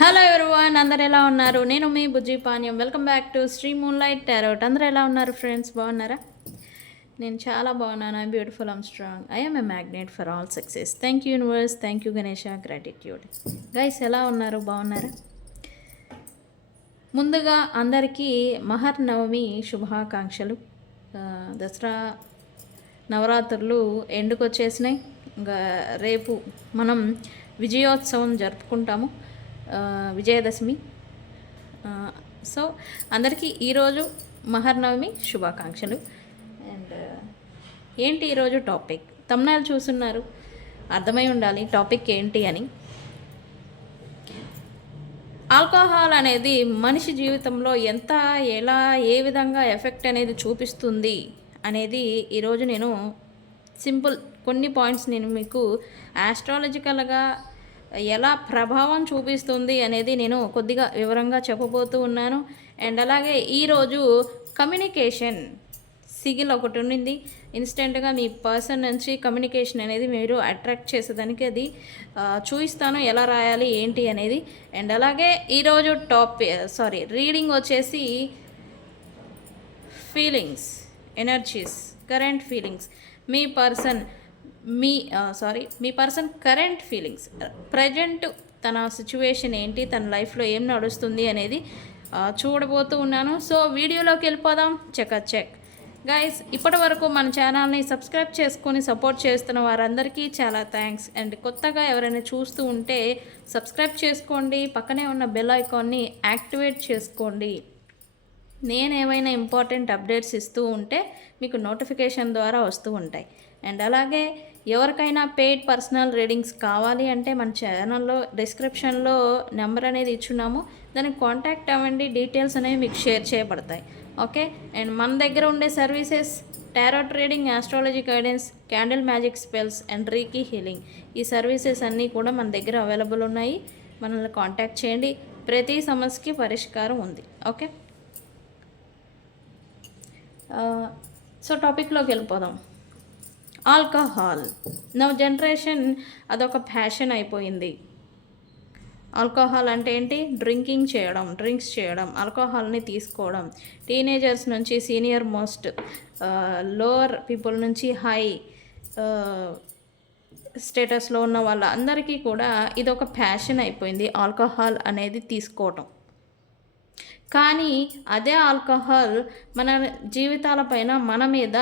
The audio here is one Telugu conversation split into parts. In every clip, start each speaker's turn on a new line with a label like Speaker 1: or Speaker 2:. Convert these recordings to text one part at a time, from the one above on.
Speaker 1: హలో ఎవరివన్ అందరు ఎలా ఉన్నారు? నేను మీ Bujji Paniyam welcome back to Sri moonlight tarot అందరు ఎలా ఉన్నారు ఫ్రెండ్స్ బాగున్నారా? నేను చాలా బాగున్నాను. I beautiful I'm strong I'm a magnet for all success thank you universe thank you Ganesha gratitude guys ఎలా ఉన్నారు? బాగున్నారా? ముందుగా అందరికీ మహర్నవమి శుభాకాంక్షలు. దసరా నవరాత్రులు ఎండుకొచ్చేసినాయి ఇంకా రేపు మనం విజయోత్సవం జరుపుకుంటాము. విజయదశమి. సో అందరికీ ఈరోజు మహర్నవమి శుభాకాంక్షలు. అండ్ ఏంటి ఈరోజు టాపిక్? తమ్నాలు చూస్తున్నారు. అర్థమై ఉండాలి టాపిక్ ఏంటి అని. ఆల్కహాల్ అనేది మనిషి జీవితంలో ఎంత ఎలా ఏ విధంగా ఎఫెక్ట్ అనేది చూపిస్తుంది అనేది ఈరోజు నేను సింపుల్ కొన్ని పాయింట్స్ నేను మీకు ఆస్ట్రాలజికల్గా ఎలా ప్రభావం చూపిస్తుంది అనేది నేను కొద్దిగా వివరంగా చెప్పబోతూ ఉన్నాను. అండ్ అలాగే ఈరోజు కమ్యూనికేషన్ సిగిల్ ఒకటి ఉండింది. ఇన్స్టెంట్గా మీ పర్సన్ నుంచి కమ్యూనికేషన్ అనేది మీరు అట్రాక్ట్ చేసేదానికి అది చూపిస్తాను ఎలా రాయాలి ఏంటి అనేది. అండ్ అలాగే ఈరోజు టాప్ సారీ రీడింగ్ వచ్చేసి ఫీలింగ్స్ ఎనర్జీస్ కరెంట్ ఫీలింగ్స్. మీ పర్సన్ మీ సారీ మీ పర్సన్ కరెంట్ ఫీలింగ్స్ ప్రజెంట్ తన సిచ్యువేషన్ ఏంటి తన లైఫ్లో ఏం నడుస్తుంది అనేది చూడబోతూ ఉన్నాను. సో వీడియోలోకి వెళ్ళిపోదాం. చెక్ చెక్ గైస్ ఇప్పటి వరకు మన ఛానల్ని సబ్స్క్రైబ్ చేసుకొని సపోర్ట్ చేస్తున్న వారందరికీ చాలా థ్యాంక్స్ అండ్ కొత్తగా ఎవరైనా చూస్తూ ఉంటే సబ్స్క్రైబ్ చేసుకోండి పక్కనే ఉన్న బెల్ ఐకాన్ని యాక్టివేట్ చేసుకోండి. నేను ఏమైనా ఇంపార్టెంట్ అప్డేట్స్ ఇస్తూ ఉంటే మీకు నోటిఫికేషన్ ద్వారా వస్తూ ఉంటాయి. అండ్ అలాగే ఎవరికైనా పెయిడ్ పర్సనల్ రీడింగ్స్ కావాలి అంటే మన ఛానల్లో డిస్క్రిప్షన్లో నెంబర్ అనేది ఇచ్చున్నాము. దానికి కాంటాక్ట్ అవ్వండి. డీటెయిల్స్ అనేవి మీకు షేర్ చేయబడతాయి. ఓకే? అండ్ మన దగ్గర ఉండే services tarot trading astrology guidance candle magic spells and reiki healing. ఈ సర్వీసెస్ అన్నీ కూడా మన దగ్గర అవైలబుల్ ఉన్నాయి. మనల్ని కాంటాక్ట్ చేయండి. ప్రతి సమస్యకి పరిష్కారం ఉంది. ఓకే? సో టాపిక్లోకి వెళ్ళిపోదాం. ఆల్కహాల్ నవ్ జనరేషన్ అదొక ఫ్యాషన్ అయిపోయింది. ఆల్కహాల్ అంటే ఏంటి? డ్రింకింగ్ చేయడం డ్రింక్స్ చేయడం ఆల్కహాల్ని తీసుకోవడం. టీనేజర్స్ నుంచి సీనియర్ మోస్ట్ లోవర్ పీపుల్ నుంచి హై స్టేటస్లో ఉన్న వాళ్ళ అందరికీ కూడా ఇది ఒక అయిపోయింది. ఆల్కహాల్ అనేది తీసుకోవటం. కానీ అదే ఆల్కహాల్ మన జీవితాలపైన మన మీద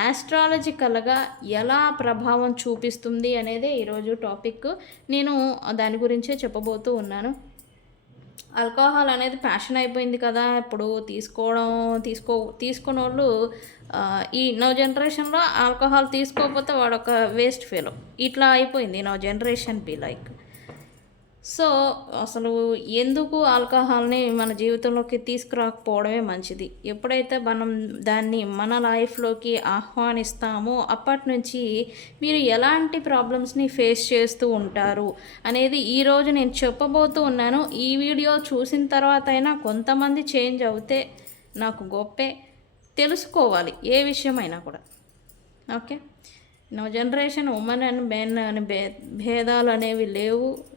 Speaker 1: యాస్ట్రాలజికల్గా ఎలా ప్రభావం చూపిస్తుంది అనేది ఈరోజు టాపిక్ నేను దాని గురించే చెప్పబోతూ ఉన్నాను. ఆల్కహాల్ అనేది ప్యాషన్ అయిపోయింది కదా. ఇప్పుడు తీసుకోవడం తీసుకో తీసుకున్న వాళ్ళు ఈ నవ జనరేషన్లో ఆల్కహాల్ తీసుకోకపోతే వాడు ఒక వేస్ట్ ఫీల్ ఇట్లా అయిపోయింది నవ జనరేషన్ బి లైక్. సో అసలు ఎందుకు ఆల్కహాల్ని మన జీవితంలోకి తీసుకురాకపోవడమే మంచిది. ఎప్పుడైతే మనం దాన్ని మన లైఫ్లోకి ఆహ్వానిస్తామో అప్పటి నుంచి మీరు ఎలాంటి ప్రాబ్లమ్స్ని ఫేస్ చేస్తూ ఉంటారు అనేది ఈరోజు నేను చెప్పబోతూ ఉన్నాను. ఈ వీడియో చూసిన తర్వాత అయినా కొంతమంది చేంజ్ అవుతే నాకు గొప్పే తెలుసుకోవాలి ఏ విషయమైనా కూడా. ఓకే? నా జనరేషన్ ఉమెన్ అండ్ మెన్ అని భే భేదాలు అనేవి లేవు.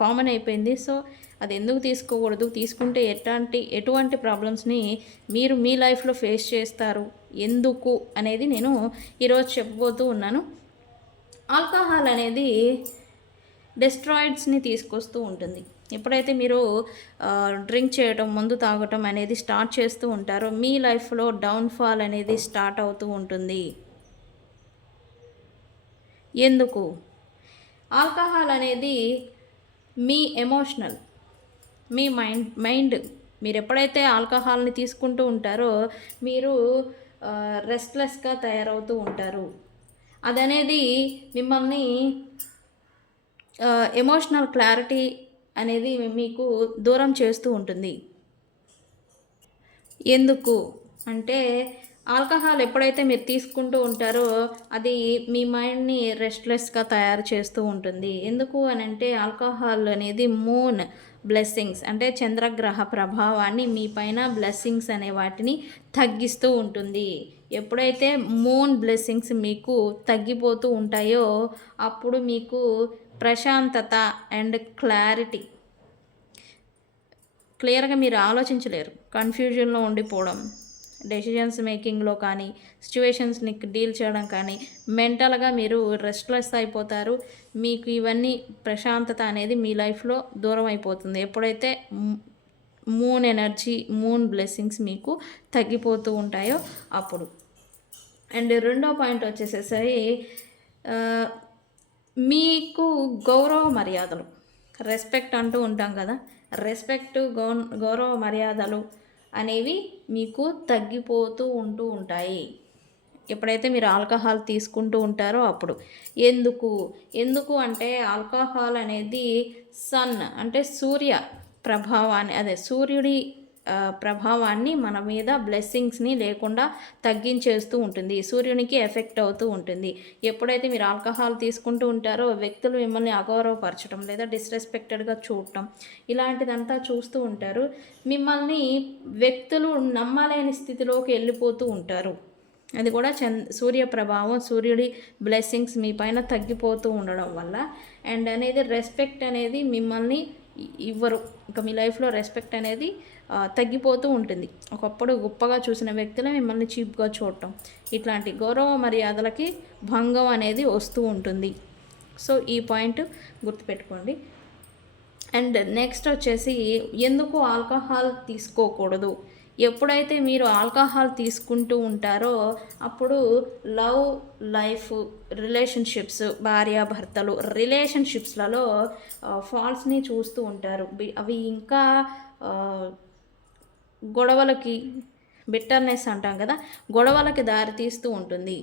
Speaker 1: కామన్ అయిపోయింది. సో అది ఎందుకు తీసుకోకూడదు? తీసుకుంటే ఎట్లాంటి ఎటువంటి ప్రాబ్లమ్స్ని మీరు మీ లైఫ్లో ఫేస్ చేస్తారు? ఎందుకు? అనేది నేను ఈరోజు చెప్పబోతూ ఉన్నాను. ఆల్కహాల్ అనేది డెస్ట్రాయిడ్స్ని తీసుకొస్తూ ఉంటుంది. ఎప్పుడైతే మీరు డ్రింక్ చేయటం ముందు తాగటం అనేది స్టార్ట్ చేస్తూ ఉంటారో మీ లైఫ్లో డౌన్ఫాల్ అనేది స్టార్ట్ అవుతూ ఉంటుంది. ఎందుకు? ఆల్కహాల్ అనేది మీ ఎమోషనల్ మీ మైండ్ మైండ్ మీరు ఎప్పుడైతే ఆల్కహాల్ని తీసుకుంటూ ఉంటారో మీరు రెస్ట్లెస్గా తయారవుతూ ఉంటారు. అదనేది మిమ్మల్ని ఎమోషనల్ క్లారిటీ అనేది మీకు దూరం చేస్తూ ఉంటుంది. ఎందుకు? అంటే ఆల్కహాల్ ఎప్పుడైతే మీరు తీసుకుంటూ ఉంటారో అది మీ మైండ్ని రెస్ట్లెస్గా తయారు చేస్తూ ఉంటుంది. ఎందుకు అని అంటే ఆల్కహాల్ అనేది మూన్ బ్లెస్సింగ్స్ అంటే చంద్రగ్రహ ప్రభావాన్ని మీ పైన బ్లెస్సింగ్స్ అనే వాటిని తగ్గిస్తూ ఉంటుంది. ఎప్పుడైతే మూన్ బ్లెస్సింగ్స్ మీకు తగ్గిపోతూ ఉంటాయో అప్పుడు మీకు ప్రశాంతత అండ్ క్లారిటీ. క్లియర్గా మీరు ఆలోచించలేరు. కన్ఫ్యూజన్లో ఉండిపోవడం. డెసిషన్స్ మేకింగ్లో కానీ సిచ్యువేషన్స్ని డీల్ చేయడం కానీ మెంటల్గా మీరు రెస్ట్లెస్ అయిపోతారు. మీకు ఇవన్నీ ప్రశాంతత అనేది మీ లైఫ్లో దూరం అయిపోతుంది. ఎప్పుడైతే మూన్ ఎనర్జీ మూన్ బ్లెస్సింగ్స్ మీకు తగ్గిపోతూ ఉంటాయో అప్పుడు. అండ్ రెండో పాయింట్ వచ్చేసేసరి మీకు గౌరవ మర్యాదలు. రెస్పెక్ట్ అంటూ ఉంటాం కదా. రెస్పెక్ట్ గౌ గౌరవ మర్యాదలు అనేవి మీకు తగ్గిపోతూ ఉంటూ ఉంటాయి. ఎప్పుడైతే మీరు ఆల్కహాల్ తీసుకుంటూ ఉంటారో అప్పుడు. ఎందుకు? ఎందుకు అంటే ఆల్కహాల్ అనేది సన్ అంటే సూర్య ప్రభావాన్ని అదే సూర్యుడి ప్రభావాన్ని మన మీద బ్లెస్సింగ్స్ని లేకుండా తగ్గించేస్తూ ఉంటుంది. సూర్యునికి ఎఫెక్ట్ అవుతూ ఉంటుంది. ఎప్పుడైతే మీరు ఆల్కహాల్ తీసుకుంటూ ఉంటారో వ్యక్తులు మిమ్మల్ని అగౌరవపరచడం లేదా డిస్రెస్పెక్టెడ్గా చూడటం ఇలాంటిదంతా చూస్తూ ఉంటారు. మిమ్మల్ని వ్యక్తులు నమ్మలేని స్థితిలోకి వెళ్ళిపోతూ ఉంటారు. అది కూడా చంద్ సూర్య ప్రభావం సూర్యుడి బ్లెస్సింగ్స్ మీ పైన తగ్గిపోతూ ఉండడం వల్ల. అండ్ అనేది రెస్పెక్ట్ అనేది మిమ్మల్ని ఇవ్వరు. ఇంకా మీ లైఫ్లో రెస్పెక్ట్ అనేది తగ్గిపోతూ ఉంటుంది. ఒకప్పుడు గొప్పగా చూసిన వ్యక్తులే మిమ్మల్ని చీప్గా చూడటం. ఇట్లాంటి గౌరవ మర్యాదలకి భంగం అనేది వస్తూ ఉంటుంది. సో ఈ పాయింట్ గుర్తుపెట్టుకోండి. అండ్ నెక్స్ట్ వచ్చేసి ఎందుకు ఆల్కహాల్ తీసుకోకూడదు? ఎప్పుడైతే మీరు ఆల్కహాల్ తీసుకుంటూ ఉంటారో అప్పుడు లవ్ లైఫ్ రిలేషన్షిప్స్ భార్యాభర్తలు రిలేషన్షిప్స్లలో ఫాల్స్ని చూస్తూ ఉంటారు. అవి ఇంకా గొడవలకి బిట్టర్నెస్ అంటాం కదా గొడవలకి దారి తీస్తూ ఉంటుంది.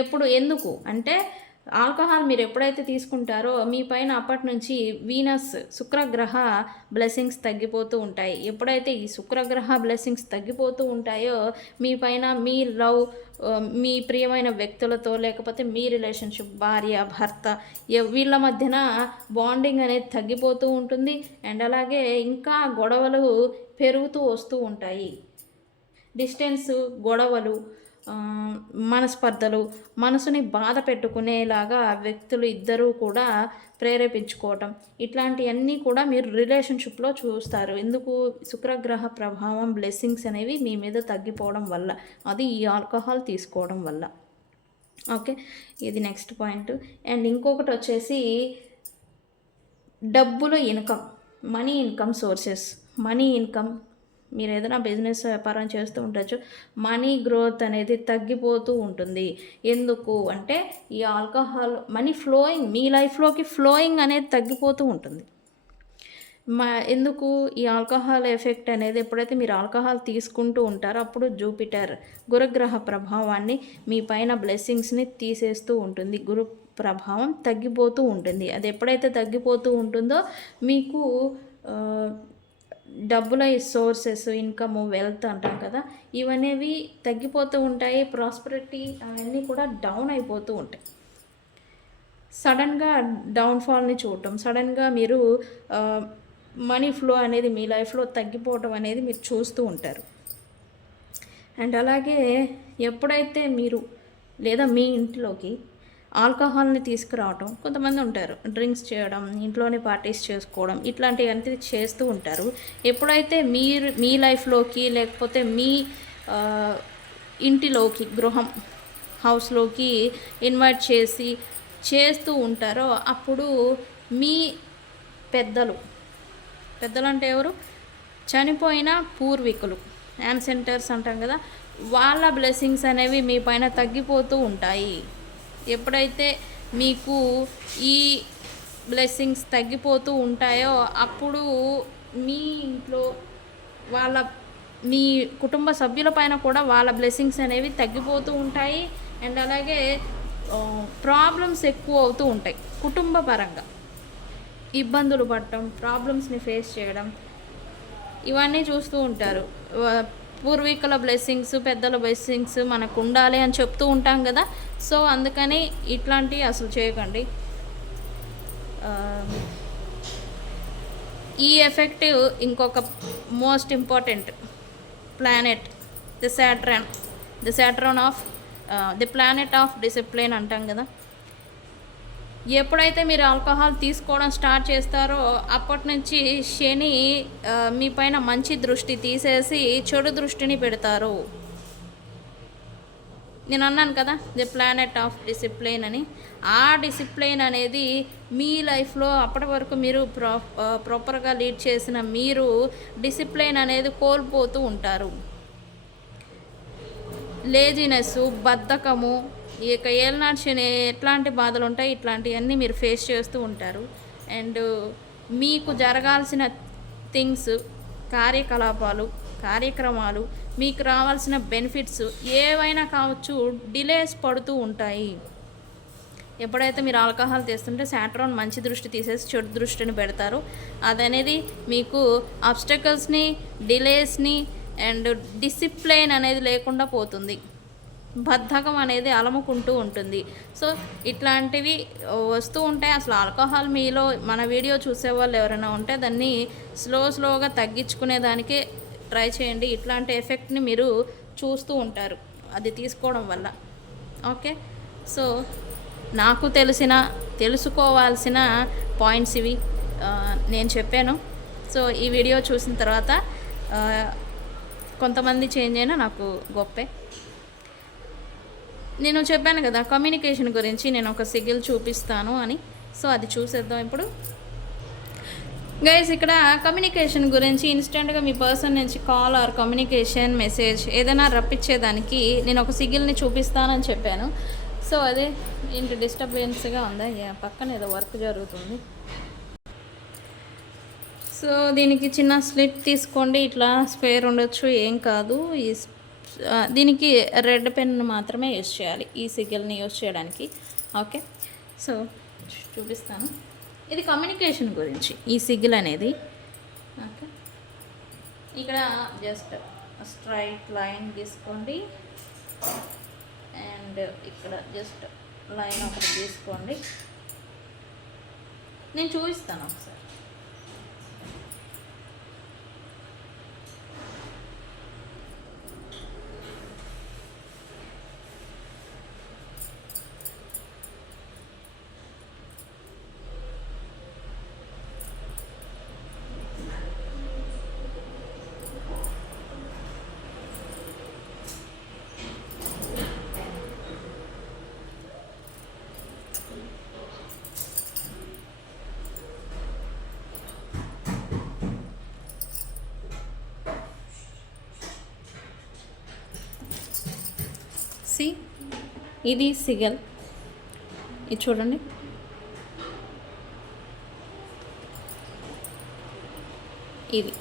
Speaker 1: ఎప్పుడు ఎందుకు? అంటే ఆల్కహాల్ మీరు ఎప్పుడైతే తీసుకుంటారో మీ పైన అప్పటి నుంచి వీనస్ శుక్రగ్రహ బ్లెస్సింగ్స్ తగ్గిపోతూ ఉంటాయి. ఎప్పుడైతే ఈ శుక్రగ్రహ బ్లెస్సింగ్స్ తగ్గిపోతూ ఉంటాయో మీ పైన మీ లవ్ మీ ప్రియమైన వ్యక్తులతో లేకపోతే మీ రిలేషన్షిప్ భార్య భర్త వీళ్ళ మధ్యన బాండింగ్ అనేది తగ్గిపోతూ ఉంటుంది. అండ్ అలాగే ఇంకా గొడవలు పెరుగుతూ వస్తూ ఉంటాయి. డిస్టెన్స్ గొడవలు మనస్పర్ధలు మనసుని బాధ పెట్టుకునేలాగా వ్యక్తులు ఇద్దరూ కూడా ప్రేరేపించుకోవటం. ఇట్లాంటివన్నీ కూడా మీరు రిలేషన్షిప్లో చూస్తారు. ఎందుకు? శుక్రగ్రహ ప్రభావం బ్లెస్సింగ్స్ అనేవి మీ మీద తగ్గిపోవడం వల్ల. అది ఈ ఆల్కహాల్ తీసుకోవడం వల్ల. ఓకే? ఇది నెక్స్ట్ పాయింట్. అండ్ ఇంకొకటి వచ్చేసి డబ్బులు income money income sources. Money income మీరు ఏదైనా బిజినెస్ వ్యాపారం చేస్తూ ఉండొచ్చు. మనీ గ్రోత్ అనేది తగ్గిపోతూ ఉంటుంది. ఎందుకు అంటే ఈ ఆల్కహాల్ మనీ ఫ్లోయింగ్ మీ లైఫ్లోకి ఫ్లోయింగ్ అనేది తగ్గిపోతూ ఉంటుంది. మా ఎందుకు ఈ ఆల్కహాల్ ఎఫెక్ట్ అనేది ఎప్పుడైతే మీరు ఆల్కహాల్ తీసుకుంటూ ఉంటారో అప్పుడు జూపిటర్ గురుగ్రహ ప్రభావాన్ని మీ పైన బ్లెస్సింగ్స్ని తీసేస్తూ ఉంటుంది. గురు ప్రభావం తగ్గిపోతూ ఉంటుంది. అది ఎప్పుడైతే తగ్గిపోతూ ఉంటుందో మీకు డబ్బుల సోర్సెస్ ఇన్కమ్ వెల్త్ అంటాం కదా ఇవనేవి తగ్గిపోతూ ఉంటాయి ప్రాస్పరిటీ అవన్నీ కూడా డౌన్ అయిపోతూ ఉంటాయి. సడన్గా డౌన్ఫాల్ని చూడటం సడన్గా మీరు మనీ ఫ్లో అనేది మీ లైఫ్లో తగ్గిపోవటం అనేది మీరు చూస్తూ ఉంటారు. అండ్ అలాగే ఎప్పుడైతే మీరు లేదా మీ ఇంట్లోకి ఆల్కహాల్ని తీసుకురావటం కొంతమంది ఉంటారు. డ్రింక్స్ చేయడం ఇంట్లోనే పార్టీస్ చేసుకోవడం ఇట్లాంటివన్నీ చేస్తూ ఉంటారు. ఎప్పుడైతే మీరు మీ లైఫ్లోకి లేకపోతే మీ ఇంటిలోకి గృహం హౌస్లోకి ఇన్వైట్ చేసి చేస్తూ ఉంటారో అప్పుడు మీ పెద్దలు పెద్దలు అంటే ఎవరు? చనిపోయిన పూర్వీకులు. యాన్సెంటర్స్ అంటాం కదా వాళ్ళ బ్లెస్సింగ్స్ అనేవి మీ పైన తగ్గిపోతూ ఉంటాయి. ఎప్పుడైతే మీకు ఈ బ్లెస్సింగ్స్ తగ్గిపోతూ ఉంటాయో అప్పుడు మీ ఇంట్లో వాళ్ళ మీ కుటుంబ సభ్యుల పైన కూడా వాళ్ళ బ్లెస్సింగ్స్ అనేవి తగ్గిపోతూ ఉంటాయి. అండ్ అలాగే ప్రాబ్లమ్స్ ఎక్కువ అవుతూ ఉంటాయి కుటుంబ పరంగా. ఇబ్బందులు పడటం ప్రాబ్లమ్స్ని ఫేస్ చేయడం ఇవన్నీ చూస్తూ ఉంటారు. పూర్వీకుల బ్లెస్సింగ్స్ పెద్దల బ్లెస్సింగ్స్ మనకు ఉండాలి అని చెప్తూ ఉంటాం కదా. సో అందుకని ఇట్లాంటివి అసలు చేయకండి. ఈ ఎఫెక్టివ్ ఇంకొక most important planet the Saturn the Saturn of the planet of discipline అంటాం కదా. ఎప్పుడైతే మీరు ఆల్కహాల్ తీసుకోవడం స్టార్ట్ చేస్తారో అప్పటి నుంచి శని మీ పైన మంచి దృష్టి తీసేసి చెడు దృష్టిని పెడతారు. నేను అన్నాను కదా ది ప్లానెట్ ఆఫ్ డిసిప్లిన్ అని. ఆ డిసిప్లిన్ అనేది మీ లైఫ్లో అప్పటి వరకు మీరు ప్రా ప్రాపర్గా లీడ్ చేసిన మీరు డిసిప్లిన్ అనేది కోల్పోతూ ఉంటారు. లేజినెస్ బద్ధకము ఇక యొక్క శని ఎట్లాంటి బాధలు ఉంటాయి? ఇట్లాంటివన్నీ మీరు ఫేస్ చేస్తూ ఉంటారు. అండ్ మీకు జరగాల్సిన థింగ్స్ కార్యకలాపాలు కార్యక్రమాలు మీకు రావాల్సిన బెనిఫిట్స్ ఏవైనా కావచ్చు డిలేస్ పడుతూ ఉంటాయి. ఎప్పుడైతే మీరు ఆల్కహాల్ తీస్తుంటే సాట్రాన్ మంచి దృష్టి తీసేసి చెడు దృష్టిని పెడతారు. అదనేది మీకు అబ్స్టకల్స్ని డిలేస్ని అండ్ డిసిప్లైన్ అనేది లేకుండా పోతుంది. బద్ధకం అనేది అలముకుంటూ ఉంటుంది. సో ఇట్లాంటివి వస్తూ ఉంటాయి. అసలు ఆల్కహాల్ మీలో మన వీడియో చూసే వాళ్ళు ఎవరైనా ఉంటే దాన్ని స్లో స్లోగా తగ్గించుకునేదానికే ట్రై చేయండి. ఇట్లాంటి ఎఫెక్ట్ని మీరు చూస్తూ ఉంటారు. అది తీసుకోవడం వల్ల. ఓకే? సో నాకు తెలిసిన తెలుసుకోవాల్సిన పాయింట్స్ ఇవి. నేను చెప్పాను. సో ఈ వీడియో చూసిన తర్వాత కొంతమంది చేంజ్ అయినా నాకు గొప్పే. నేను చెప్పాను కదా కమ్యూనికేషన్ గురించి నేను ఒక సిగిల్ చూపిస్తాను అని. సో అది చూసేద్దాం ఇప్పుడు. గైస్ ఇక్కడ కమ్యూనికేషన్ గురించి ఇన్స్టెంట్గా మీ పర్సన్ నుంచి కాల్ ఆర్ కమ్యూనికేషన్ మెసేజ్ ఏదైనా రప్పించేదానికి నేను ఒక సిగిల్ని చూపిస్తానని చెప్పాను. సో అదే ఇంటి డిస్టర్బెన్స్గా ఉందా? పక్కన ఏదో వర్క్ జరుగుతుంది. సో దీనికి చిన్న స్లిప్ తీసుకోండి. ఇట్లా స్పేర్ ఉండొచ్చు ఏం కాదు. ఈ స్- దీనికి రెడ్ పెన్ మాత్రమే యూస్ చేయాలి. ఈ సిగిల్ని యూస్ చేయడానికి. ఓకే? సో చూపిస్తాను. ఇది కమ్యూనికేషన్ గురించి ఈ సిగ్గిల్ అనేది. ఓకే? ఇక్కడ జస్ట్ స్ట్రైట్ లైన్ తీసుకోండి. అండ్ ఇక్కడ జస్ట్ లైన్ ఒకటి తీసుకోండి. నేను చూపిస్తాను ఒకసారి సి ఇది సిగల్. ఇది చూడండి. ఇది.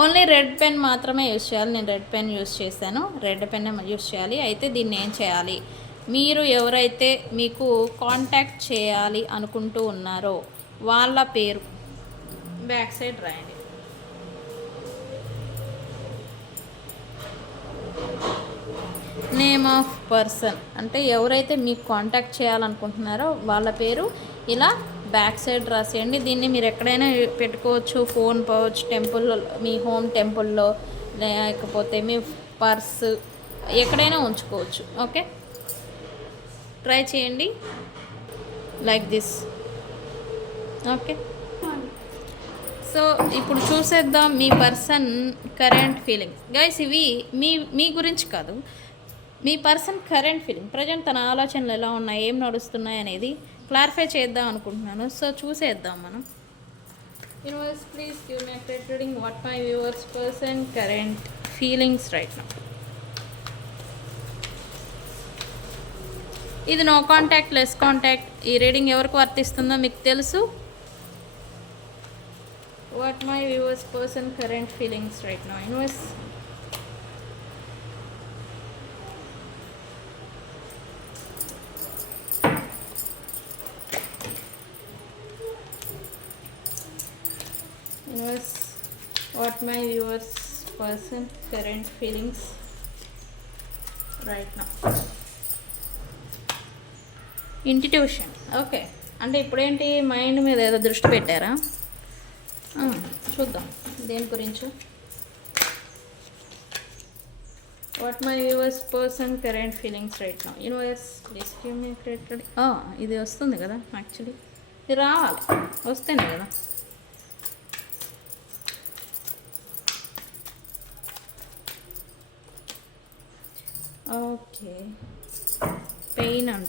Speaker 1: ఓన్లీ రెడ్ పెన్ మాత్రమే యూస్ చేయాలి. నేను రెడ్ పెన్ యూస్ చేశాను. రెడ్ పెన్ యూస్ చేయాలి. అయితే దీన్ని ఏం చేయాలి? మీరు ఎవరైతే మీకు కాంటాక్ట్ చేయాలి అనుకుంటూ ఉన్నారో వాళ్ళ పేరు బ్యాక్ సైడ్ రాయండి. నేమ్ ఆఫ్ పర్సన్ అంటే ఎవరైతే మీకు కాంటాక్ట్ చేయాలనుకుంటున్నారో వాళ్ళ పేరు ఇలా బ్యాక్ సైడ్ రాసేయండి. దీన్ని మీరు ఎక్కడైనా పెట్టుకోవచ్చు. ఫోన్ పౌచ్ టెంపుల్ మీ హోమ్ టెంపుల్లో లేకపోతే మీ పర్స్ ఎక్కడైనా ఉంచుకోవచ్చు. ఓకే ట్రై చేయండి. లైక్ దిస్ ఓకే సో ఇప్పుడు చూసేద్దాం మీ పర్సన్ కరెంట్ ఫీలింగ్ గైస్ ఇవి మీ మీ గురించి కాదు. మీ పర్సన్ కరెంట్ ఫీలింగ్ ప్రజెంట్ తన ఆలోచనలు ఎలా ఉన్నాయి ఏం నడుస్తున్నాయి అనేది క్లారిఫై చేద్దాం అనుకుంటున్నాను. సో చూసేద్దాం మనం. Universe please give me reading what my viewers person current feelings right నా ఇది నో కాంటాక్ట్ లెస్ కాంటాక్ట్ ఈ రీడింగ్ ఎవరికి వర్తిస్తుందో మీకు తెలుసు. What my viewers person current feelings right now? Universe what my person current feelings right right ఇంటి ఇంటిట్యూషన్ ఓకే అంటే ఇప్పుడేంటి మైండ్ మీద ఏదో దృష్టి పెట్టారా? చూద్దాం. దేని గురించి. What my viewers person current feelings right నా universe please give me created ఇది వస్తుంది కదా యాక్చువల్లీ ఇది రావాలి. వస్తేనే కదా. ఓకే. పెయిన్ అంట.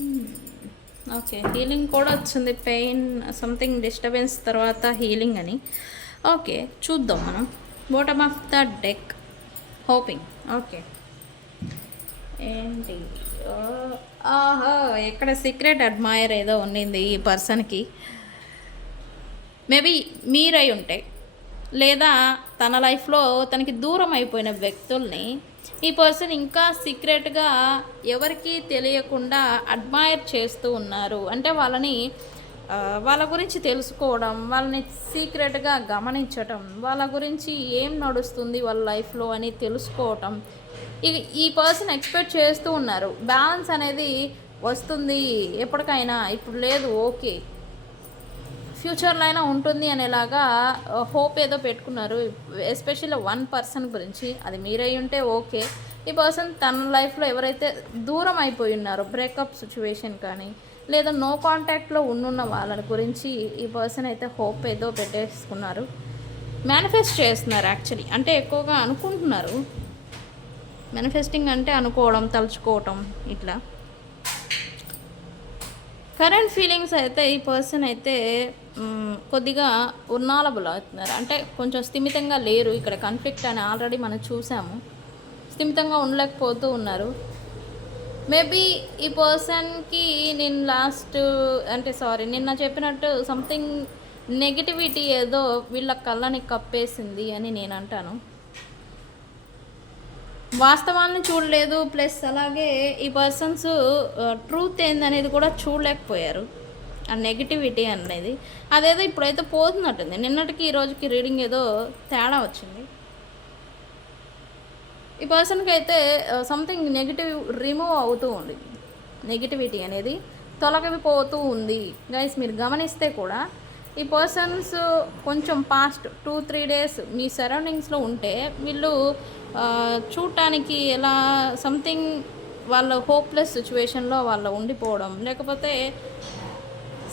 Speaker 1: Hmm. ఓకే హీలింగ్ కూడా వచ్చింది. పెయిన్ సంథింగ్ డిస్టర్బెన్స్ తర్వాత హీలింగ్ అని. ఓకే చూద్దాం మనం. Bottom of the deck. Hoping. Okay. ఏంటి? ఆహో ఇక్కడ సీక్రెట్ అడ్మైర్ ఏదో ఉండింది ఈ పర్సన్కి మేబీ మీరై ఉంటే లేదా తన లైఫ్లో తనకి దూరం అయిపోయిన వ్యక్తుల్ని ఈ పర్సన్ ఇంకా సీక్రెట్గా ఎవరికీ తెలియకుండా అడ్మైర్ చేస్తూ ఉన్నారు. అంటే వాళ్ళని వాళ్ళ గురించి తెలుసుకోవడం వాళ్ళని సీక్రెట్గా గమనించటం వాళ్ళ గురించి ఏం నడుస్తుంది వాళ్ళ లైఫ్లో అని తెలుసుకోవటం ఈ ఈ పర్సన్ ఎక్స్పెక్ట్ చేస్తూ ఉన్నారు. బ్యాలెన్స్ అనేది వస్తుంది ఎప్పటికైనా. ఇప్పుడు లేదు ఓకే ఫ్యూచర్లో అయినా ఉంటుంది అనేలాగా uh, హోప్ ఏదో పెట్టుకున్నారు. ఎస్పెషల్లీ వన్ పర్సన్ గురించి. అది మీరై ఉంటే ఓకే ఈ పర్సన్ తన లైఫ్లో ఎవరైతే దూరం అయిపోయి ఉన్నారో బ్రేకప్ సిచ్యువేషన్ కానీ లేదా నో కాంటాక్ట్లో ఉన్నున్న వాళ్ళ గురించి ఈ పర్సన్ అయితే హోప్ ఏదో పెట్టేసుకున్నారు. మేనిఫెస్ట్ చేస్తున్నారు యాక్చువల్లీ అంటే ఎక్కువగా అనుకుంటున్నారు. మేనిఫెస్టింగ్ అంటే అనుకోవడం తలుచుకోవటం ఇట్లా. కరెంట్ ఫీలింగ్స్ అయితే ఈ పర్సన్ అయితే కొద్దిగా ఉన్నాలబుల్ అవుతున్నారు అంటే కొంచెం స్థిమితంగా లేరు. ఇక్కడ కన్ఫ్లిక్ట్ అని ఆల్రెడీ మనం చూసాము. స్థిమితంగా ఉండలేకపోతూ ఉన్నారు. మేబీ ఈ పర్సన్కి నేను లాస్ట్ అంటే సారీ నిన్న చెప్పినట్టు సంథింగ్ నెగిటివిటీ ఏదో వీళ్ళ కళ్ళని కప్పేసింది అని నేను అంటాను. వాస్తవాన్ని చూడలేదు ప్లస్ అలాగే ఈ పర్సన్స్ ట్రూత్ ఏందనేది కూడా చూడలేకపోయారు. ఆ నెగిటివిటీ అనేది. అదేదో ఇప్పుడైతే పోతున్నట్టుంది. నిన్నటికి ఈ రోజుకి రీడింగ్ ఏదో తేడా వచ్చింది. ఈ పర్సన్కి అయితే సంథింగ్ నెగిటివ్ రిమూవ్ అవుతూ ఉంది. నెగిటివిటీ అనేది తొలగిపోతూ ఉంది. గైస్ మీరు గమనిస్తే కూడా ఈ పర్సన్స్ కొంచెం పాస్ట్ టూ త్రీ డేస్ మీ సరౌండింగ్స్లో ఉంటే వీళ్ళు చూడటానికి ఎలా సంథింగ్ వాళ్ళ హోప్లెస్ సిచ్యువేషన్లో వాళ్ళు ఉండిపోవడం. లేకపోతే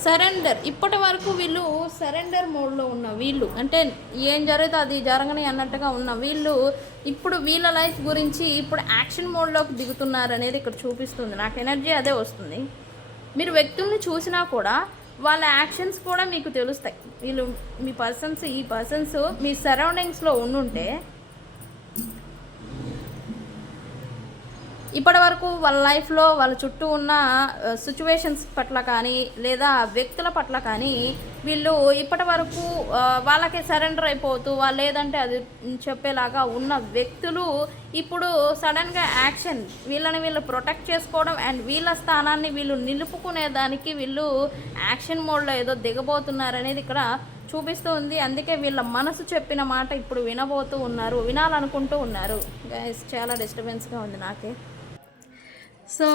Speaker 1: సరెండర్ ఇప్పటి వరకు వీళ్ళు సరెండర్ మోడ్లో ఉన్న వీళ్ళు అంటే ఏం జరిగితే అది జరగని అన్నట్టుగా ఉన్న వీళ్ళు ఇప్పుడు వీళ్ళ లైఫ్ గురించి ఇప్పుడు యాక్షన్ మోడ్లోకి దిగుతున్నారు అనేది ఇక్కడ చూపిస్తుంది. నాకు ఎనర్జీ అదే వస్తుంది. మీరు వ్యక్తుల్ని చూసినా కూడా వాళ్ళ యాక్షన్స్ కూడా మీకు తెలుస్తాయి. వీళ్ళు మీ పర్సన్స్ ఈ పర్సన్స్ మీ సరౌండింగ్స్లో ఉండుంటే ఇప్పటి వరకు వాళ్ళ లైఫ్లో వాళ్ళ చుట్టూ ఉన్న సిచ్యువేషన్స్ పట్ల కానీ లేదా వ్యక్తుల పట్ల కానీ వీళ్ళు ఇప్పటి వరకు వాళ్ళకే వాళ్ళకి సరెండర్ అయిపోతూ వాళ్ళు లేదంటే అది చెప్పేలాగా ఉన్న వ్యక్తులు ఇప్పుడు సడన్గా యాక్షన్ వీళ్ళని వీళ్ళు ప్రొటెక్ట్ చేసుకోవడం అండ్ వీళ్ళ స్థానాన్ని వీళ్ళు నిలుపుకునే దానికి వీళ్ళు యాక్షన్ మోడ్లో ఏదో దిగబోతున్నారనేది ఇక్కడ చూపిస్తూ ఉంది. అందుకే వీళ్ళ మనసు చెప్పిన మాట ఇప్పుడు వినబోతూ ఉన్నారు వినాలనుకుంటూ ఉన్నారు. గైస్ చాలా డిస్టర్బెన్స్గా ఉంది నాకే. సో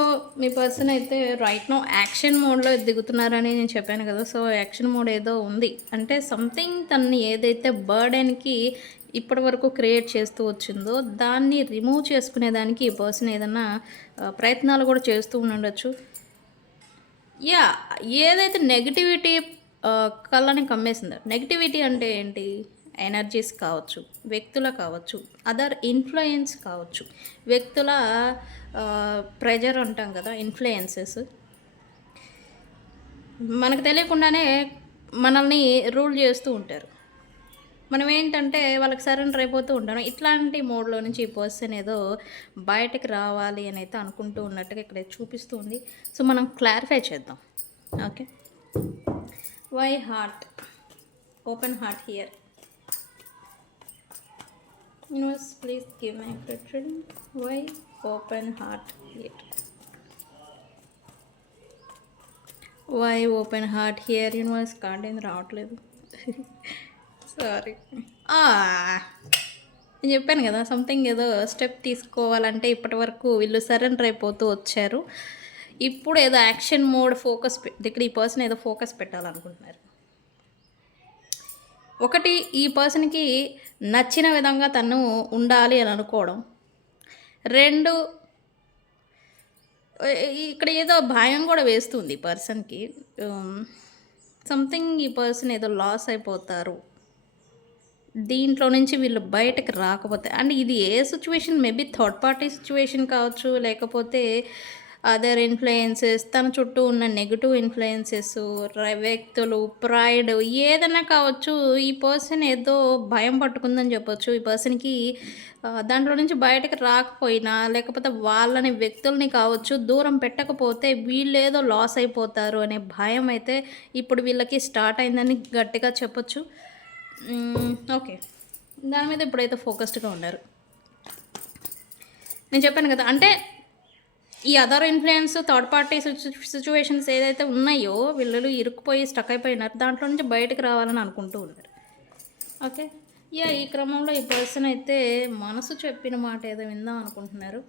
Speaker 1: మీ పర్సన్ అయితే రైట్ నో యాక్షన్ మోడ్లో దిగుతున్నారని నేను చెప్పాను కదా. సో యాక్షన్ మోడ్ ఏదో ఉంది. అంటే సంథింగ్ తనని ఏదైతే బర్డెన్కి ఇప్పటి వరకు క్రియేట్ చేస్తూ వచ్చిందో దాన్ని రిమూవ్ చేసుకునేదానికి ఈ పర్సన్ ఏదైనా ప్రయత్నాలు కూడా చేస్తూ ఉండొచ్చు యా ఏదైతే నెగిటివిటీ కళ్ళని కమ్మేసిందో. నెగిటివిటీ అంటే ఏంటి? ఎనర్జీస్ కావచ్చు వ్యక్తుల కావచ్చు అదర్ ఇన్ఫ్లుయెన్స్ కావచ్చు. వ్యక్తుల ప్రెజర్ అంటాం కదా ఇన్ఫ్లుయెన్సెస్. మనకు తెలియకుండానే మనల్ని రూల్ చేస్తూ ఉంటారు. మనం ఏంటంటే వాళ్ళకి సరెండర్ అయిపోతూ ఉంటాను ఇట్లాంటి మోడ్లో నుంచి ఈ పర్సన్ ఏదో బయటకు రావాలి అని అయితే అనుకుంటూ ఉన్నట్టుగా ఇక్కడ చూపిస్తూ ఉంది. సో మనం క్లారిఫై చేద్దాం. Okay? Why heart open heart here universe please give my reading why open heart here why open heart here universe card ఏం రావట్లేదు. సారీ నేను చెప్పాను కదా సంథింగ్ ఏదో స్టెప్ తీసుకోవాలంటే ఇప్పటి వరకు వీళ్ళు సరెండర్ అయిపోతూ వచ్చారు. ఇప్పుడు ఏదో యాక్షన్ మోడ్ ఫోకస్ పెట్టి ఇక్కడ ఈ పర్సన్ ఏదో ఫోకస్ పెట్టాలనుకుంటున్నారు. ఒకటి ఈ పర్సన్కి నచ్చిన విధంగా తను ఉండాలి అని అనుకోవడం. రెండు ఇక్కడ ఏదో భయం కూడా వేస్తుంది ఈ పర్సన్కి. సంథింగ్ ఈ పర్సన్ ఏదో లాస్ అయిపోతారు. దీంట్లో నుంచి వీళ్ళు బయటకు రాకపోతే అండ్ ఇది ఏ situation? Maybe third party situation కావచ్చు లేకపోతే అదర్ ఇన్ఫ్లుయెన్సెస్ తన చుట్టూ ఉన్న నెగిటివ్ ఇన్ఫ్లుయెన్సెస్ వ్యక్తులు ప్రైడ్ ఏదైనా కావచ్చు ఈ పర్సన్ ఏదో భయం పట్టుకుందని చెప్పొచ్చు. ఈ పర్సన్కి దాంట్లో నుంచి బయటకు రాకపోయినా లేకపోతే వాళ్ళని వ్యక్తుల్ని కావచ్చు దూరం పెట్టకపోతే వీళ్ళు ఏదో లాస్ అయిపోతారు అనే భయం అయితే ఇప్పుడు వీళ్ళకి స్టార్ట్ అయిందని గట్టిగా చెప్పొచ్చు. ఓకే. దాని మీద ఇప్పుడైతే ఫోకస్డ్గా ఉన్నారు. నేను చెప్పాను కదా అంటే ఈ other influence third party situations ఏదైతే ఉన్నాయో వీళ్ళు ఇరుక్కుపోయి స్టక్ అయిపోయినారు దాంట్లో నుంచి బయటకు రావాలని అనుకుంటూ ఉన్నారు. ఓకే యా ఈ క్రమంలో ఈ పర్సన్ అయితే మనసు చెప్పిన మాట ఏదో విందాం అనుకుంటున్నారు.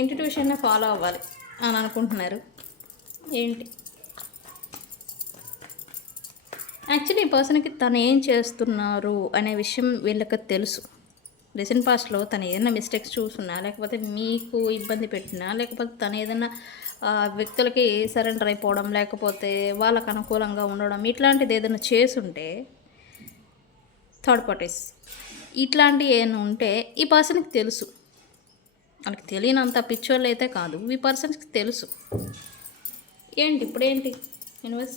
Speaker 1: ఇంటిట్యూషన్ని ఫాలో అవ్వాలి అని అనుకుంటున్నారు. ఏంటి? యాక్చువల్లీ ఈ పర్సన్కి తను ఏం చేస్తున్నారు అనే విషయం వీళ్ళకి తెలుసు. రీసెంట్ పాస్ట్లో తను ఏదైనా మిస్టేక్స్ చూసున్నా లేకపోతే మీకు ఇబ్బంది పెట్టినా లేకపోతే తను ఏదైనా వ్యక్తులకి సరెండర్ అయిపోవడం లేకపోతే వాళ్ళకు అనుకూలంగా ఉండడం ఇట్లాంటిది ఏదైనా చేసుంటే థర్డ్ పార్టీస్ ఇట్లాంటివి ఏమైనా ఉంటే ఈ పర్సన్కి తెలుసు. వాళ్ళకి తెలియనంత పిచ్చోళ్ళు అయితే కాదు ఈ పర్సన్కి తెలుసు. ఏంటి ఇప్పుడేంటి? యూనివర్స్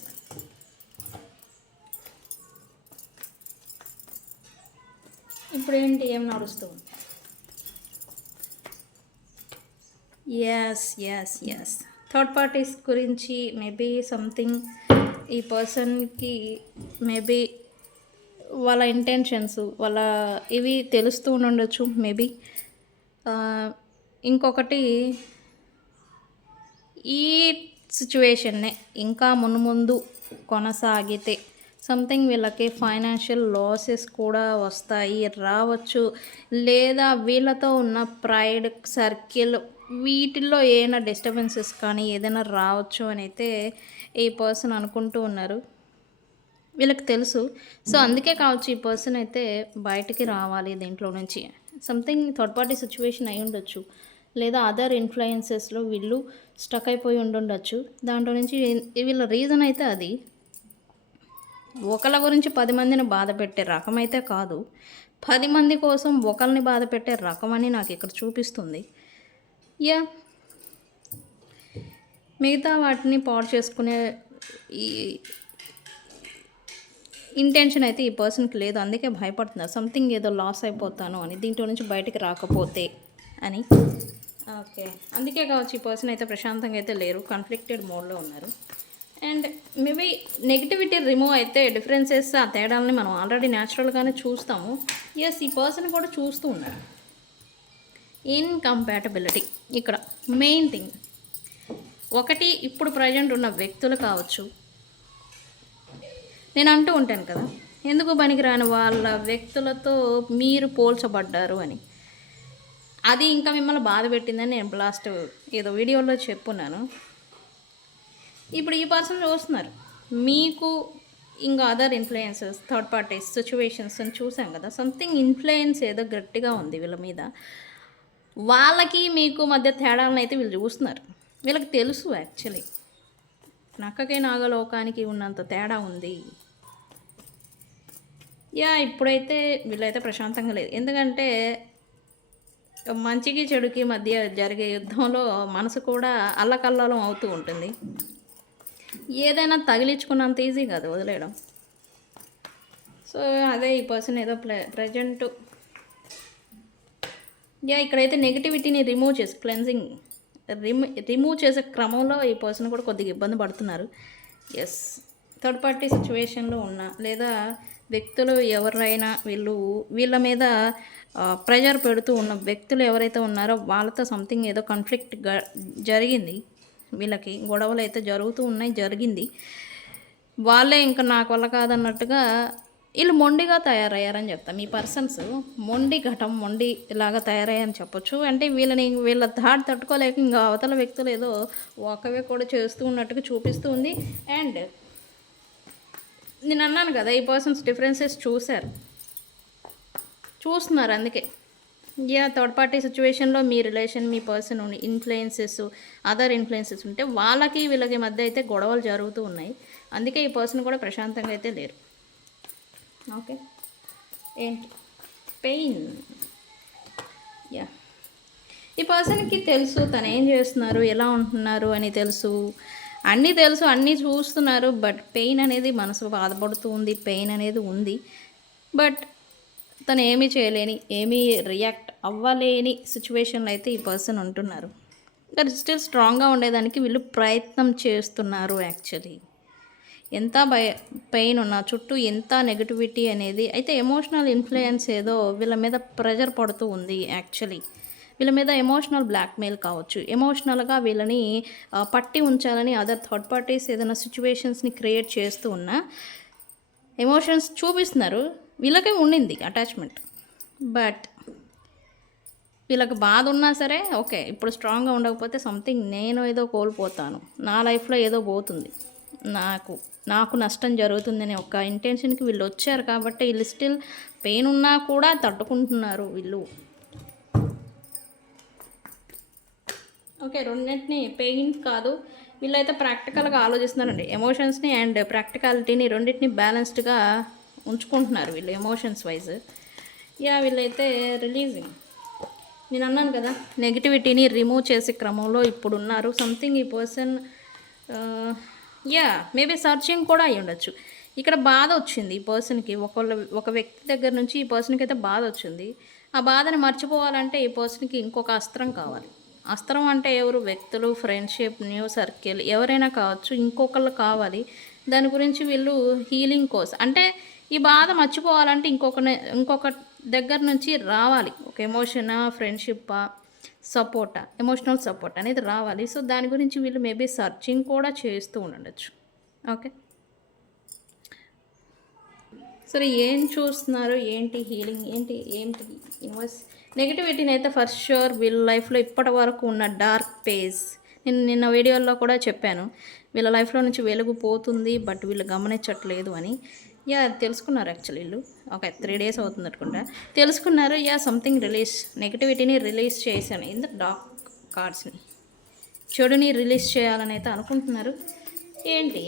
Speaker 1: ఇప్పుడేంటి? ఏం నడుస్తుంది yes yes yes third parties గురించి మేబీ సంథింగ్ ఈ పర్సన్కి మేబీ వాళ్ళ ఇంటెన్షన్స్ వాళ్ళ ఇవి తెలుస్తూ ఉండొచ్చు మేబీ ఇంకొకటి ఈ సిచ్యువేషన్నే ఇంకా మును ముందు కొనసాగితే సంథింగ్ వీళ్ళకి ఫైనాన్షియల్ లాసెస్ కూడా వస్తాయి రావచ్చు. లేదా వీళ్ళతో ఉన్న ప్రైడ్ సర్కిల్ వీటిల్లో ఏమైనా డిస్టర్బెన్సెస్ కానీ ఏదైనా రావచ్చు అని అయితే ఈ పర్సన్ అనుకుంటూ ఉన్నారు. వీళ్ళకి తెలుసు. సో అందుకే కావచ్చు ఈ పర్సన్ అయితే బయటికి రావాలి దీంట్లో నుంచి. సంథింగ్ థర్డ్ పార్టీ సిచ్యువేషన్ అయి ఉండొచ్చు. లేదా అదర్ ఇన్ఫ్లుయెన్సెస్లో వీళ్ళు స్టక్ అయిపోయి ఉండుండొచ్చు. దాంట్లో నుంచి వీళ్ళ రీజన్ అయితే అది. ఒకళ్ళ గురించి పది మందిని బాధ పెట్టే రకం అయితే కాదు. పది మంది కోసం ఒకరిని బాధ పెట్టే రకం అని నాకు ఇక్కడ చూపిస్తుంది. యా. మిగతా వాటిని పాడు చేసుకునే ఈ ఇంటెన్షన్ అయితే ఈ పర్సన్కి లేదు. అందుకే భయపడుతున్నారు సంథింగ్ ఏదో లాస్ అయిపోతాను అని దీంట్లో నుంచి బయటికి రాకపోతే అని. ఓకే అందుకే కావచ్చు ఈ పర్సన్ అయితే ప్రశాంతంగా అయితే లేరు. కన్ఫ్లిక్టెడ్ మోడ్లో ఉన్నారు. అండ్ మేబీ నెగిటివిటీ రిమూవ్ అయితే డిఫరెన్సెస్ ఆ తేడాలని మనం ఆల్రెడీ న్యాచురల్గానే చూస్తాము. ఎస్ ఈ పర్సన్ కూడా చూస్తూ ఉన్నాడు. ఇన్కంపాటబిలిటీ ఇక్కడ మెయిన్ థింగ్ ఒకటి ఇప్పుడు ప్రజెంట్ ఉన్న వ్యక్తులు కావచ్చు. నేను అంటూ ఉంటాను కదా ఎందుకు పనికిరాని వాళ్ళ వ్యక్తులతో మీరు పోల్చబడ్డారు అని. అది ఇంకా మిమ్మల్ని బాధ పెట్టిందని నేను లాస్ట్ ఏదో వీడియోలో చెప్పున్నాను. ఇప్పుడు ఈ పర్సన్ చూస్తున్నారు. మీకు ఇంకా other influences third parties situations అని చూసాం కదా. సంథింగ్ ఇన్ఫ్లుయెన్స్ ఏదో గట్టిగా ఉంది వీళ్ళ మీద. వాళ్ళకి మీకు మధ్య తేడాలను అయితే వీళ్ళు చూస్తున్నారు. వీళ్ళకి తెలుసు యాక్చువల్లీ నక్కకి నాగలోకానికి ఉన్నంత తేడా ఉంది. యా ఇప్పుడైతే వీళ్ళైతే ప్రశాంతంగా లేదు. ఎందుకంటే మంచికి చెడుకి మధ్య జరిగే యుద్ధంలో మనసు కూడా అల్లకల్లోలం అవుతూ ఉంటుంది. ఏదైనా తగిలించుకున్నంత ఈజీ కాదు వదిలేయడం. సో అదే ఈ పర్సన్ ఏదో ప్లే ప్రజెంట్ యా ఇక్కడైతే నెగిటివిటీని రిమూవ్ చేసి క్లెన్సింగ్ రిమూ రిమూవ్ చేసే క్రమంలో ఈ పర్సన్ కూడా కొద్దిగా ఇబ్బంది పడుతున్నారు. ఎస్ థర్డ్ పార్టీ సిచ్యువేషన్లో ఉన్న లేదా వ్యక్తులు ఎవరైనా వీళ్ళు వీళ్ళ మీద ప్రెజర్ పెడుతూ ఉన్న వ్యక్తులు ఎవరైతే ఉన్నారో వాళ్ళతో సంథింగ్ ఏదో కాన్ఫ్లిక్ట్ జరిగింది. వీళ్ళకి గొడవలు అయితే జరుగుతూ ఉన్నాయి జరిగింది. వాళ్ళే ఇంకా నాకు వల్ల కాదన్నట్టుగా వీళ్ళు మొండిగా తయారయ్యారని చెప్తాం. ఈ పర్సన్స్ మొండి ఘటం మొండి లాగా తయారయ్యారని చెప్పొచ్చు. అంటే వీళ్ళని వీళ్ళ థాట్ తట్టుకోలేక ఇంకా అవతల వ్యక్తులు ఏదో ఒకవే కూడా చేస్తూ ఉన్నట్టుగా చూపిస్తూ ఉంది. అండ్ నేను అన్నాను కదా ఈ పర్సన్స్ డిఫరెన్సెస్ చూశారు. చూస్తున్నారు అందుకే. యా థర్డ్ పార్టీ సిచ్యువేషన్లో మీ రిలేషన్ మీ పర్సన్ ఇన్ఫ్లుయెన్సెస్ అదర్ ఇన్ఫ్లుయెన్సెస్ ఉంటే వాళ్ళకి వీళ్ళకి మధ్య అయితే గొడవలు జరుగుతూ ఉన్నాయి. అందుకే ఈ పర్సన్ కూడా ప్రశాంతంగా అయితే లేరు. ఓకే ఏంటి? పెయిన్ యా ఈ పర్సన్కి తెలుసు తను ఏం చేస్తున్నారు ఎలా ఉంటున్నారు అని తెలుసు. అన్నీ తెలుసు అన్నీ చూస్తున్నారు బట్ పెయిన్ అనేది మనసు బాధపడుతూ ఉంది పెయిన్ అనేది ఉంది. బట్ తను ఏమీ చేయలేని ఏమీ రియాక్ట్ అవ్వలేని సిచ్యువేషన్లో అయితే ఈ పర్సన్ ఉంటున్నారు. ఇంకా స్టిల్ స్ట్రాంగ్గా ఉండేదానికి వీళ్ళు ప్రయత్నం చేస్తున్నారు యాక్చువల్లీ ఎంత భయ పెయిన్ ఉన్నా చుట్టూ ఎంత నెగటివిటీ అనేది అయితే ఎమోషనల్ ఇన్ఫ్లుయెన్స్ ఏదో వీళ్ళ మీద ప్రెజర్ పడుతూ ఉంది యాక్చువల్లీ వీళ్ళ మీద ఎమోషనల్ బ్లాక్మెయిల్ కావచ్చు. ఎమోషనల్గా వీళ్ళని పట్టి ఉంచాలని అదర్ థర్డ్ పార్టీస్ ఏదైనా సిచ్యువేషన్స్ని క్రియేట్ చేస్తూ ఉన్నా ఎమోషన్స్ చూపిస్తున్నారు. వీళ్ళకే ఉండింది అటాచ్మెంట్ బట్ వీళ్ళకి బాధ ఉన్నా సరే ఓకే ఇప్పుడు స్ట్రాంగ్గా ఉండకపోతే సంథింగ్ నేను ఏదో కోల్పోతాను. నా లైఫ్లో ఏదో పోతుంది. నాకు నాకు నష్టం జరుగుతుందనే ఒక ఇంటెన్షన్కి వీళ్ళు వచ్చారు కాబట్టి వీళ్ళు స్టిల్ పెయిన్ ఉన్నా కూడా తట్టుకుంటున్నారు వీళ్ళు. ఓకే రెండింటిని పెయిన్ కాదు. వీళ్ళైతే ప్రాక్టికల్గా ఆలోచిస్తున్నారండి. ఎమోషన్స్ని అండ్ ప్రాక్టికాలిటీని రెండింటిని బ్యాలెన్స్డ్గా ఉంచుకుంటున్నారు వీళ్ళు ఎమోషన్స్ వైజ్ యా వీళ్ళైతే రిలీజింగ్ నేను అన్నాను కదా నెగిటివిటీని రిమూవ్ చేసే క్రమంలో ఇప్పుడు ఉన్నారు సంథింగ్ ఈ పర్సన్ యా మేబీ సర్చింగ్ కూడా అయి ఉండొచ్చు. ఇక్కడ బాధ వచ్చింది ఈ పర్సన్కి ఒకళ్ళ ఒక వ్యక్తి దగ్గర నుంచి ఈ పర్సన్కి అయితే బాధ వచ్చింది. ఆ బాధని మర్చిపోవాలంటే ఈ పర్సన్కి ఇంకొక అస్త్రం కావాలి. అస్త్రం అంటే ఎవరు? వ్యక్తులు ఫ్రెండ్షిప్ న్యూ సర్కిల్ ఎవరైనా కావచ్చు ఇంకొకళ్ళు కావాలి. దాని గురించి వీళ్ళు హీలింగ్ కోసం అంటే ఈ బాధ మర్చిపోవాలంటే ఇంకొక ఇంకొక దగ్గర నుంచి రావాలి. ఒక ఎమోషనా ఫ్రెండ్షిప్పా సపోర్టా ఎమోషనల్ సపోర్ట్ అనేది రావాలి. సో దాని గురించి వీళ్ళు మేబీ సర్చింగ్ కూడా చేస్తూ ఉండొచ్చు. ఓకే సరే ఏం చూస్తున్నారు? ఏంటి హీలింగ్ ఏంటి ఏంటి యూనివర్స్ నెగిటివిటీని అయితే ఫస్ట్ షూర్ వీళ్ళ లైఫ్లో ఇప్పటి వరకు ఉన్న డార్క్ పేజ్ నేను నిన్న వీడియోలో కూడా చెప్పాను. వీళ్ళ లైఫ్లో నుంచి వెలుగు పోతుంది బట్ వీళ్ళు గమనించట్లేదు అని. యా తెలుసుకున్నారు యాక్చువల్లీ వీళ్ళు ఒక త్రీ డేస్ అవుతుంది అనుకుంటా. తెలుసుకున్నారు యా సంథింగ్ రిలీజ్ నెగిటివిటీని రిలీజ్ చేశాను. ఇన్ ద డార్క్ కార్డ్స్ని చెడుని రిలీజ్ చేయాలని అయితే అనుకుంటున్నారు. ఏంటి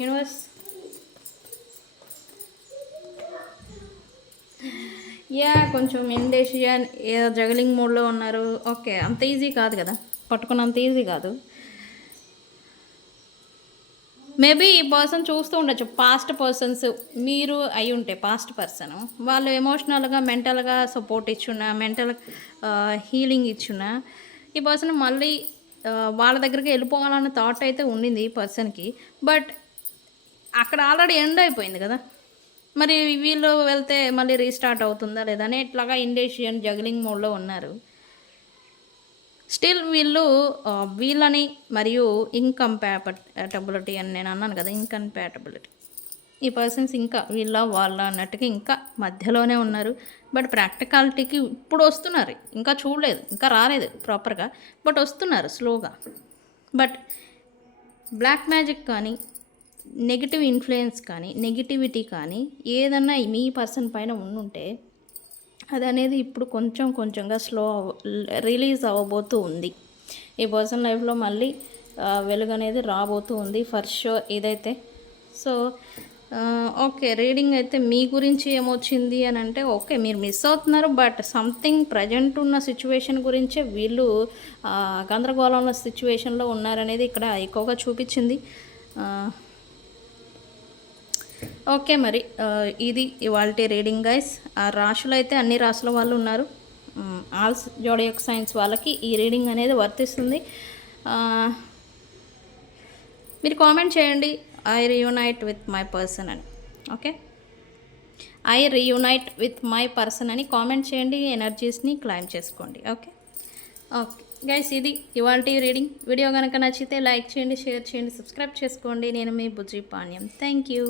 Speaker 1: యూనివర్స్ యా కొంచెం ఇండేషియా జగలింగ్ మూడ్లో ఉన్నారు. ఓకే అంత ఈజీ కాదు కదా. పట్టుకున్నంత ఈజీ కాదు. మేబీ ఈ పర్సన్ చూస్తూ ఉండొచ్చు. పాస్ట్ పర్సన్స్ మీరు అయి ఉంటే పాస్ట్ పర్సన్ వాళ్ళు ఎమోషనల్గా మెంటల్గా సపోర్ట్ ఇచ్చున్నా మెంటల్ హీలింగ్ ఇచ్చున్నా ఈ పర్సన్ మళ్ళీ వాళ్ళ దగ్గరికి వెళ్ళిపోవాలన్న థాట్ అయితే ఉండింది ఈ పర్సన్కి. బట్ అక్కడ ఆల్రెడీ ఎండ్ అయిపోయింది కదా. మరి వీళ్ళు వెళ్తే మళ్ళీ రీస్టార్ట్ అవుతుందా లేదా అని ఇట్లాగా ఇండేషియన్ జగ్లింగ్ మోడ్లో ఉన్నారు. స్టిల్ వీళ్ళు వీళ్ళని మరియు ఇన్కంపాటబిలిటీ అని నేను అన్నాను కదా ఇన్కంపాటబిలిటీ ఈ పర్సన్స్ ఇంకా వీళ్ళ వాళ్ళ అన్నట్టుగా ఇంకా మధ్యలోనే ఉన్నారు. బట్ ప్రాక్టికాలిటీకి ఇప్పుడు వస్తున్నారు. ఇంకా చూడలేదు ఇంకా రాలేదు ప్రాపర్గా బట్ వస్తున్నారు స్లోగా బట్ బ్లాక్ మ్యాజిక్ కానీ నెగిటివ్ ఇన్ఫ్లుయెన్స్ కానీ నెగిటివిటీ కానీ ఏదన్నా మీ పర్సన్ పైన ఉండుంటే అది అనేది ఇప్పుడు కొంచెం కొంచెంగా స్లో రిలీజ్ అవ్వబోతూ ఉంది. ఈ పర్సన్ లైఫ్లో మళ్ళీ వెలుగు అనేది రాబోతూ ఉంది ఫర్ షూర్ ఇదైతే. సో ఓకే రీడింగ్ అయితే మీ గురించి ఏమొచ్చింది అని అంటే ఓకే మీరు మిస్ అవుతున్నారు బట్ సంథింగ్ ప్రజెంట్ ఉన్న సిచ్యువేషన్ గురించే వీళ్ళు గందరగోళంలో సిచ్యువేషన్లో ఉన్నారనేది ఇక్కడ ఎక్కువగా చూపించింది. ఓకే మరి ఇది ఇవాళ రీడింగ్ గైస్. ఆ రాశులు అయితే అన్ని రాశుల వాళ్ళు ఉన్నారు. ఆల్స్ ఆల్ జోడియక్ సైన్స్ వాళ్ళకి ఈ రీడింగ్ అనేది వర్తిస్తుంది. మీరు కామెంట్ చేయండి. I reunite with my person అని. Okay? I reunite with my person అని కామెంట్ చేయండి. ఎనర్జీస్ని క్లైమ్ చేసుకోండి. ఓకే? ఓకే. గైస్ ఇది ఇవాళ రీడింగ్. వీడియో కనుక నచ్చితే లైక్ చేయండి షేర్ చేయండి సబ్స్క్రైబ్ చేసుకోండి. నేను మీ బుజ్జి పాణ్యం. Thank you.